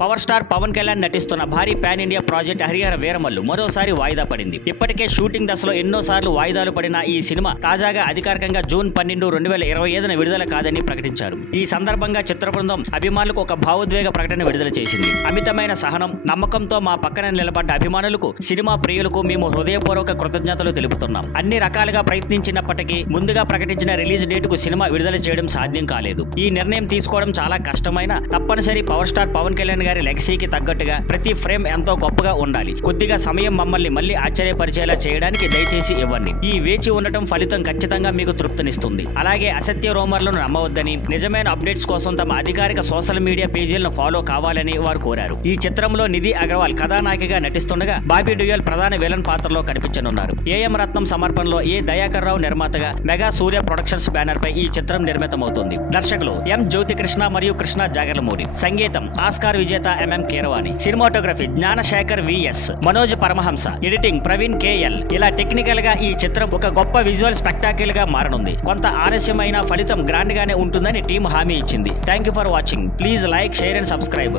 Power star Pawan Kalyan నటిస్తున్న భారీ pan India project Harihara Veeramallu మరోసారి వాయిదా పడింది. ఇప్పటికే షూటింగ్ దశలో ఎన్నోసార్లు వాయిదాలు పడిన ఈ సినిమా తాజాగా అధికారికంగా జూన్ 12, 2025న విడుదల కాదని ప్రకటించారు. ఈ సందర్భంగా చిత్ర బృందం అభిమానులకు ఒక భావోద్వేగ ప్రకటన విడుదల చేసింది. అమితమైన సహనం, నమ్మకంతో మా పక్కన నిలబడ్డ అభిమానులకు, సినిమా ప్రియులకు మేము హృదయపూర్వక కృతజ్ఞతలు తెలుపుతున్నాం. అన్ని రకాలుగా ప్రయత్నించినప్పటికీ ముందుగా ప్రకటించిన రిలీజ్ డేటుకు సినిమా విడుదల చేయడం సాధ్యం కాలేదు. ఈ నిర్ణయం తీసుకోవడం చాలా కష్టమైన తప్పనిసరి. పవర్ స్టార్ పవన్ కళ్యాణ్ గారి లెగసీకి తగ్గట్టుగా ప్రతి ఫ్రేమ్ ఎంతో గొప్పగా ఉండాలి. కొద్దిగా సమయం మమ్మల్ని మళ్ళీ ఆశ్చర్యపరిచేలా చేయడానికి దయచేసి ఇవ్వండి. ఈ వేచి ఉండటం ఫలితం ఖచ్చితంగా మీకు తృప్తినిస్తుంది. అలాగే అసత్య రూమర్లను నమ్మవద్దని, నిజమైన అప్డేట్స్ కోసం తమ అధికారిక సోషల్ మీడియా పేజీలను ఫాలో కావాలని వారు కోరారు. ఈ చిత్రంలో నిధి అగర్వాల్ కథానాయికగా నటిస్తుండగా బాబీ డ్యూయల్ ప్రధాన విలన్ పాత్రలో కనిపించనున్నారు. ఏఎం రత్నం సమర్పణలో ఏ దయాకర్ రావు నిర్మాతగా మెగా సూర్య ప్రొడక్షన్స్ బ్యానర్ పై ఈ చిత్రం నిర్మితమవుతుంది. దర్శకులు ఎం జ్యోతికృష్ణ మరియు కృష్ణ జాగర్లమూడి. సంగీతం ఆస్కార్ విజేత M M Keeravani. Cinematography Gnanasekhar V S, Manoj Paramahamsa. Editing Praveen K L. ఇలా టెక్నికల్ గా ఈ చిత్రం ఒక గొప్ప విజువల్ స్పెక్టాకిల్ గా మారనుంది. కొంత ఆలస్యమైన ఫలితం గ్రాండ్ గానే ఉంటుందని టీం హామీ ఇచ్చింది. Thank you for watching. Please like, share and subscribe.